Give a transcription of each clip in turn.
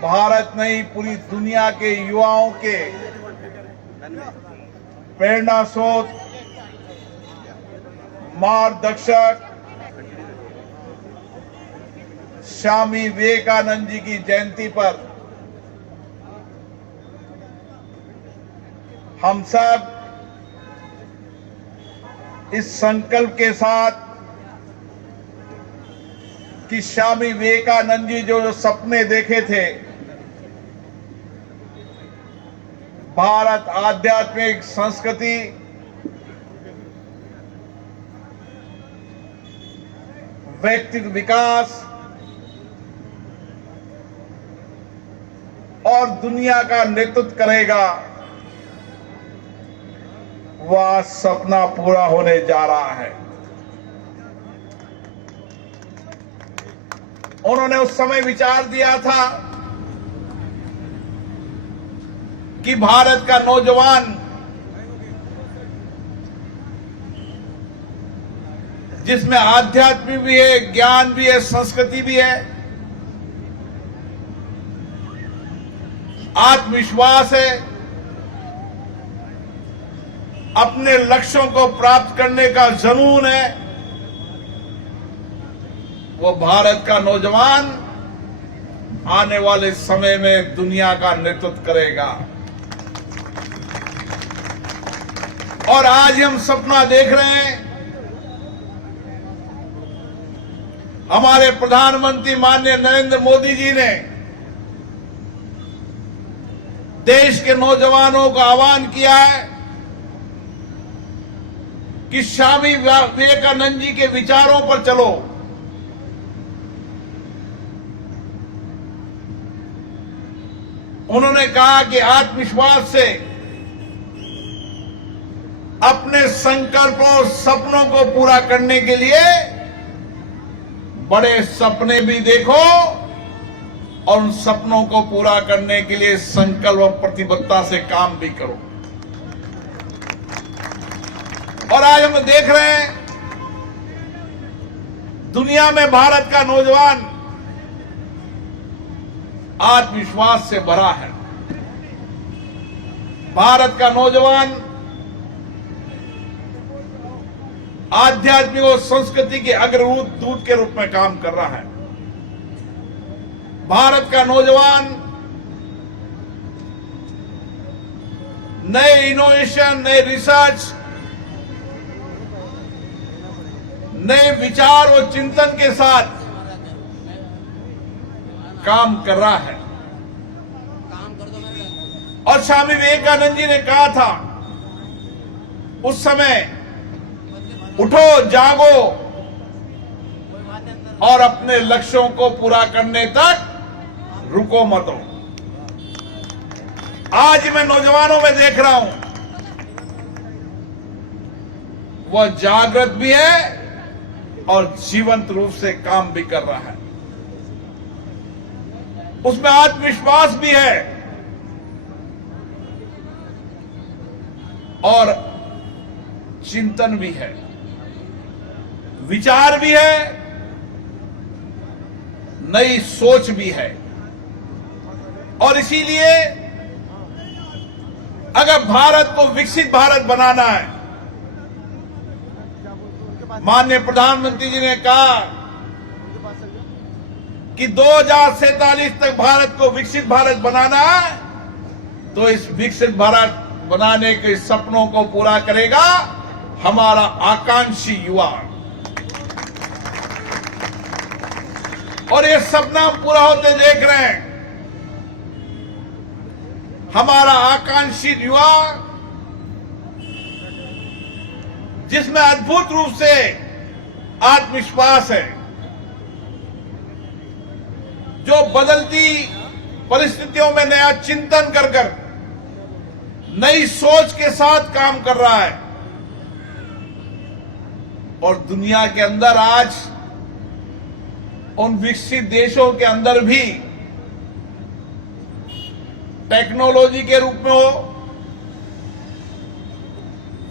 भारत नहीं, पूरी दुनिया के युवाओं के प्रेरणा स्रोत, मार्गदर्शक स्वामी विवेकानंद जी की जयंती पर हम सब इस संकल्प के साथ कि स्वामी विवेकानंद जी जो सपने देखे थे, भारत आध्यात्मिक संस्कृति, व्यक्तिगत विकास और दुनिया का नेतृत्व करेगा, वह सपना पूरा होने जा रहा है। उन्होंने उस समय विचार दिया था कि भारत का नौजवान जिसमें आध्यात्म भी है, ज्ञान भी है, संस्कृति भी है, आत्मविश्वास है, अपने लक्ष्यों को प्राप्त करने का जुनून है, वो भारत का नौजवान आने वाले समय में दुनिया का नेतृत्व करेगा। और आज हम सपना देख रहे हैं, हमारे प्रधानमंत्री माननीय नरेंद्र मोदी जी ने देश के नौजवानों को आह्वान किया है कि स्वामी विवेकानंद जी के विचारों पर चलो। उन्होंने कहा कि आत्मविश्वास से अपने संकल्पों, सपनों को पूरा करने के लिए बड़े सपने भी देखो और उन सपनों को पूरा करने के लिए संकल्प और प्रतिबद्धता से काम भी करो। और आज हम देख रहे हैं दुनिया में भारत का नौजवान आत्मविश्वास से भरा है। भारत का नौजवान आध्यात्मिक और संस्कृति के अग्रदूत के रूप में काम कर रहा है। भारत का नौजवान नए इनोवेशन, नए रिसर्च, नए विचार और चिंतन के साथ काम कर रहा है। और स्वामी विवेकानंद जी ने कहा था उस समय, उठो, जागो और अपने लक्ष्यों को पूरा करने तक रुको मत। आज मैं नौजवानों में देख रहा हूं, वह जागृत भी है और जीवंत रूप से काम भी कर रहा है। उसमें आत्मविश्वास भी है और चिंतन भी है, विचार भी है, नई सोच भी है। और इसीलिए अगर भारत को विकसित भारत बनाना है, माननीय प्रधानमंत्री जी ने कहा कि 2047 तक भारत को विकसित भारत बनाना है, तो इस विकसित भारत बनाने के सपनों को पूरा करेगा हमारा आकांक्षी युवा। और ये सपना पूरा होते देख रहे हैं। हमारा आकांक्षी युवा जिसमें अद्भुत रूप से आत्मविश्वास है, जो बदलती परिस्थितियों में नया चिंतन कर कर नई सोच के साथ काम कर रहा है। और दुनिया के अंदर आज उन विकसित देशों के अंदर भी टेक्नोलॉजी के रूप में हो,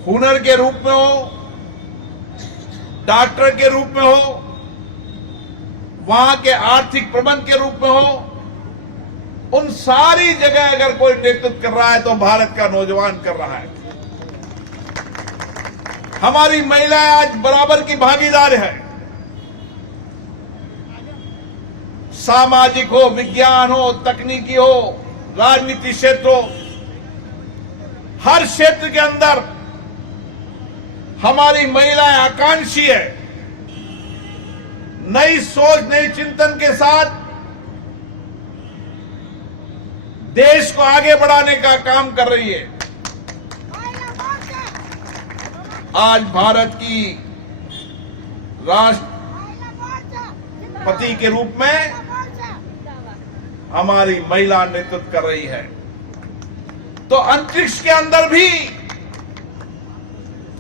हुनर के रूप में हो, डॉक्टर के रूप में हो, वहां के आर्थिक प्रबंध के रूप में हो, उन सारी जगह अगर कोई नेतृत्व कर रहा है तो भारत का नौजवान कर रहा है। हमारी महिलाएं आज बराबर की भागीदार है। सामाजिक हो, विज्ञान हो, तकनीकी हो, राजनीति क्षेत्र हो, हर क्षेत्र के अंदर हमारी महिलाएं आकांक्षी है। नई सोच, नई चिंतन के साथ देश को आगे बढ़ाने का काम कर रही है। आज भारत की राष्ट्रपति के रूप में हमारी महिला नेतृत्व कर रही है। तो अंतरिक्ष के अंदर भी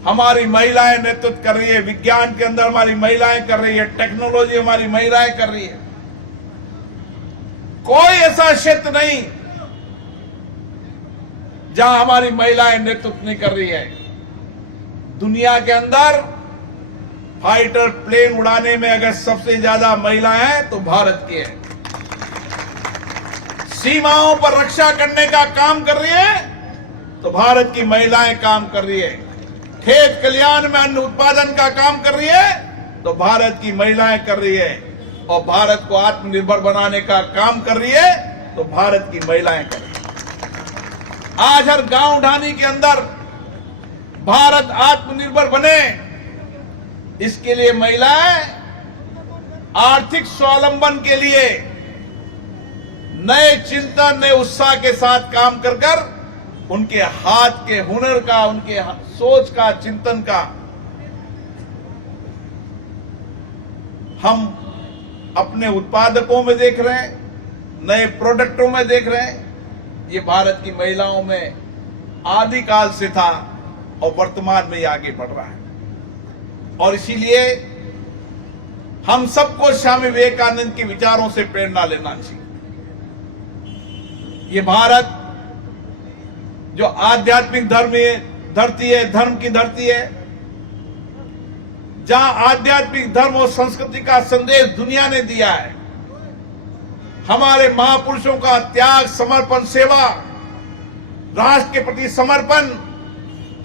हमारी महिलाएं नेतृत्व कर रही है। विज्ञान के अंदर हमारी महिलाएं कर रही है। टेक्नोलॉजी हमारी महिलाएं कर रही है। कोई ऐसा क्षेत्र नहीं जहां हमारी महिलाएं नेतृत्व नहीं कर रही है। दुनिया के अंदर फाइटर प्लेन उड़ाने में अगर सबसे ज्यादा महिलाएं हैं तो भारत की है। सीमाओं पर रक्षा करने का काम कर रही है तो भारत की महिलाएं काम कर रही है। खेत खलिहान में अन्न उत्पादन का काम कर रही है तो भारत की महिलाएं कर रही है। और भारत को आत्मनिर्भर बनाने का काम कर रही है तो भारत की महिलाएं कर रही है। आज हर गांव ढाणी के अंदर भारत आत्मनिर्भर बने, इसके लिए महिलाएं आर्थिक स्वावलंबन के लिए नए चिंतन, नए उत्साह के साथ काम कर कर उनके हाथ के हुनर का, उनके सोच का, चिंतन का हम अपने उत्पादकों में देख रहे हैं, नए प्रोडक्टों में देख रहे हैं। ये भारत की महिलाओं में आदिकाल से था और वर्तमान में ये आगे बढ़ रहा है। और इसीलिए हम सबको स्वामी विवेकानंद के विचारों से प्रेरणा लेना चाहिए। ये भारत जो आध्यात्मिक धरती है, धर्म की धरती है, जहां आध्यात्मिक धर्म और संस्कृति का संदेश दुनिया ने दिया है। हमारे महापुरुषों का त्याग, समर्पण, सेवा, राष्ट्र के प्रति समर्पण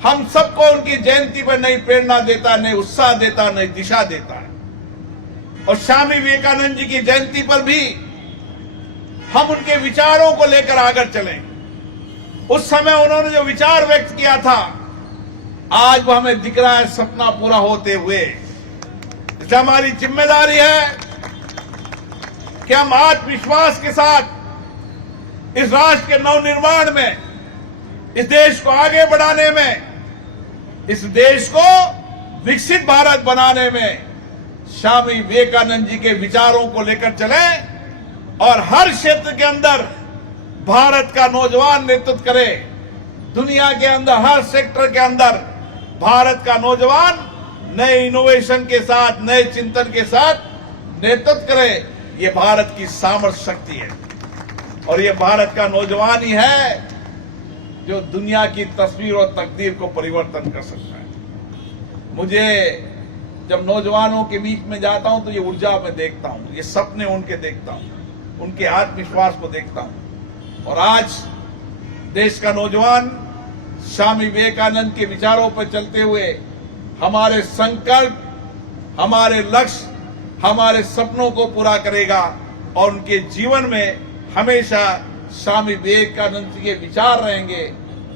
हम सबको उनकी जयंती पर नई प्रेरणा देता, नई उत्साह देता, नई दिशा देता है। और स्वामी विवेकानंद जी की जयंती पर भी हम उनके विचारों को लेकर आगे चलें। उस समय उन्होंने जो विचार व्यक्त किया था, आज वो हमें दिख रहा है सपना पूरा होते हुए। इसलिए हमारी जिम्मेदारी है कि हम आत्मविश्वास के साथ इस राष्ट्र के नवनिर्माण में, इस देश को आगे बढ़ाने में, इस देश को विकसित भारत बनाने में स्वामी विवेकानंद जी के विचारों को लेकर चलें और हर क्षेत्र के अंदर भारत का नौजवान नेतृत्व करे। दुनिया के अंदर हर सेक्टर के अंदर भारत का नौजवान नए इनोवेशन के साथ, नए चिंतन के साथ नेतृत्व करे। ये भारत की सामर्थ्य शक्ति है और ये भारत का नौजवान ही है जो दुनिया की तस्वीर और तकदीर को परिवर्तन कर सकता है। मुझे जब नौजवानों के बीच में जाता हूं तो ये ऊर्जा मैं देखता हूं, ये सपने उनके देखता हूं, उनके आत्मविश्वास को देखता हूं। और आज देश का नौजवान स्वामी विवेकानंद के विचारों पर चलते हुए हमारे संकल्प, हमारे लक्ष्य, हमारे सपनों को पूरा करेगा और उनके जीवन में हमेशा स्वामी विवेकानंद जी के विचार रहेंगे।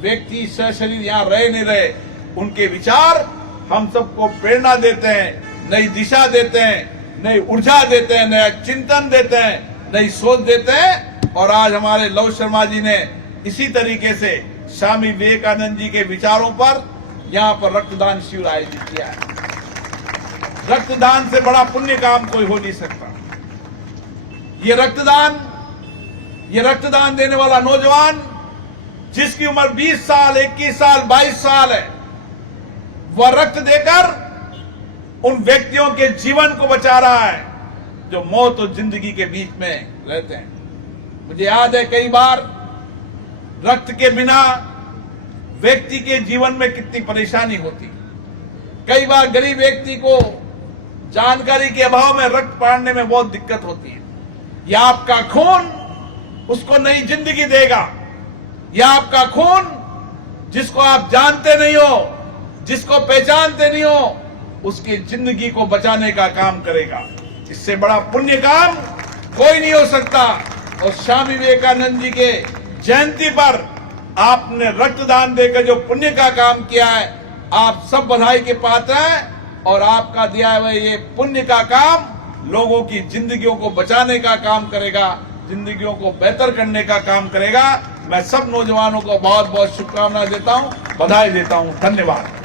व्यक्ति सशरीर यहाँ रहे नहीं रहे, उनके विचार हम सबको प्रेरणा देते हैं, नई दिशा देते हैं, नई ऊर्जा देते हैं, नया चिंतन देते हैं, नई सोच देते हैं। और आज हमारे लव शर्मा जी ने इसी तरीके से स्वामी विवेकानंद जी के विचारों पर यहाँ पर रक्तदान शिविर आयोजित किया है। रक्तदान से बड़ा पुण्य काम कोई हो नहीं सकता। ये रक्तदान देने वाला नौजवान जिसकी उम्र 20 साल, 21 साल, 22 साल है, वह रक्त देकर उन व्यक्तियों के जीवन को बचा रहा है जो मौत और जिंदगी के बीच में रहते हैं। मुझे याद है कई बार रक्त के बिना व्यक्ति के जीवन में कितनी परेशानी होती। कई बार गरीब व्यक्ति को जानकारी के अभाव में रक्त पाने में बहुत दिक्कत होती है। यह आपका खून उसको नई जिंदगी देगा। यह आपका खून, जिसको आप जानते नहीं हो, जिसको पहचानते नहीं हो, उसकी जिंदगी को बचाने का काम करेगा। इससे बड़ा पुण्य काम कोई नहीं हो सकता। और स्वामी विवेकानंद जी के जयंती पर आपने रक्तदान देकर जो पुण्य का काम किया है, आप सब बधाई के पात्र हैं। और आपका दिया हुआ ये पुण्य का काम लोगों की जिंदगियों को बचाने का काम करेगा, जिंदगियों को बेहतर करने का काम करेगा। मैं सब नौजवानों को बहुत बहुत शुभकामनाएं देता हूं, बधाई देता हूं। धन्यवाद।